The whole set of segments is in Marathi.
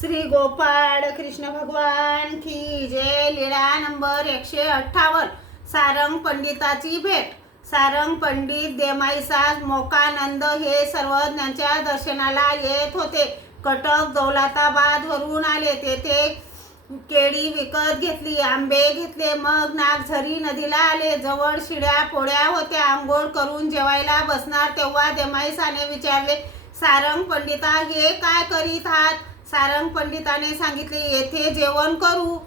श्री गोपाळ कृष्ण भगवान की जय लीळा नंबर एकशे अठ्ठावन्न. सारंग पंडिताची भेट. सारंग पंडित देमाईसाज मोकानंद हे सर्वज्ञांच्या दर्शनाला येत होते. कटक दौलताबाद वरून आले. तेथे केळी विकत घेतली आंबे घेतले मग नागझरी नदीला आले. जवळ शिड्या पोळ्या होत्या. आंघोळ करून जेवायला बसणार तेव्हा देमाईसाने विचारले सारंग पंडिता हे काय करीत आहात? सारंग पंडिताने सांगितले येथे जेवण करू.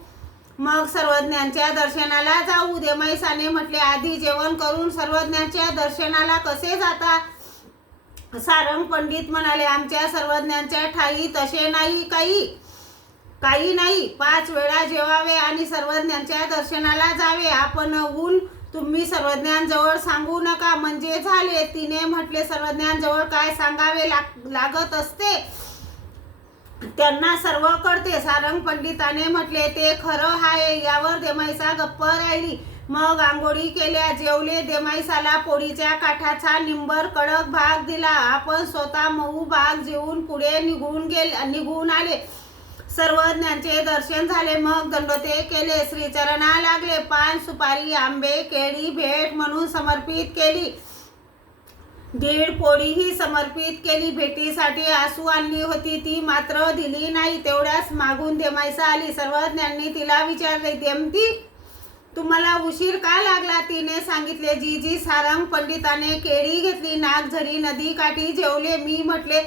मग सर्वज्ञांच्या दर्शनाला जाऊ देमैसाने म्हटले आधी जेवण करून सर्वज्ञांच्या दर्शनाला कसे जाता? सारंग पंडित म्हणाले आमच्या सर्वज्ञांच्या ठाई तसे नाही काही काही नाही. पाच वेळा जेवावे आणि सर्वज्ञांच्या दर्शनाला जावे. आपण ऊन तुम्ही सर्वज्ञांजवळ सांगू नका. म्हणजे झाले. तिने म्हटले सर्वज्ञांजवळ काय सांगावे लाग लागत असते? त्यांना सर्व कळते सारंग पंडिताने म्हटले ते खरं आहे यावर देमाईसा गप्प राहिली. मग आंघोळी केल्या जेवले देमाईसाला पोळीच्या काठाचा निंबर कडक भाग दिला. आपण स्वतः मऊ भाग जेवून पुढे निघून गेले निघून आले. सर्वज्ञांचे दर्शन झाले. मग दंडोते केले. श्रीचरणा लागले. पान सुपारी आंबे केळी भेट म्हणून समर्पित केली. दीड पोळीही समर्पित केली. भेटीसाठी आसू आणली होती. ती मात्र दिली नाही. तेवढ्याच मागून देमायसा आली. सर्वज्ञांनी तिला विचारले देमती तुम्हाला उशीर का लागला? तिने सांगितले जी जी सारंग पंडिताने केळी घेतली. नागझरी नदी काठी जेवले. मी म्हटले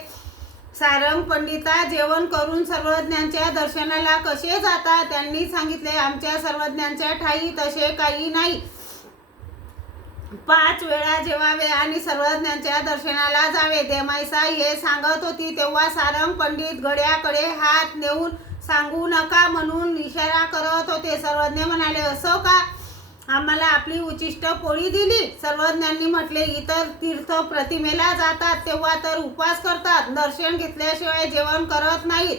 सारंग पंडिता जेवण करून सर्वज्ञांच्या दर्शनाला कसे जाता? त्यांनी सांगितले आमच्या सर्वज्ञांच्या ठाई तसे काही नाही. पाच वेळा जेवावे आणि सर्वज्ञांच्या दर्शनाला जावे देमाईसा हे सांगत होती तेव्हा सारंग पंडित गड्याकडे हात नेऊन सांगू नका म्हणून इशारा करत होते. सर्वज्ञ म्हणाले असो का? आम्हाला आपली उचिष्ट पोळी दिली. सर्वज्ञांनी म्हटले इतर तीर्थ प्रतिमेला जातात तेव्हा तर उपवास करतात. दर्शन घेतल्याशिवाय जेवण करत नाहीत.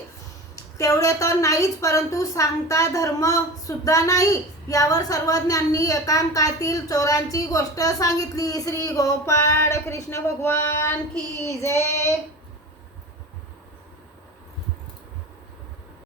तेवढे तर नाहीच परंतु सांगता धर्म सुद्धा नाही. यावर सर्वज्ञांनी एकांकातील चोरांची गोष्ट सांगितली. श्री गोपाळ कृष्ण भगवान की जय.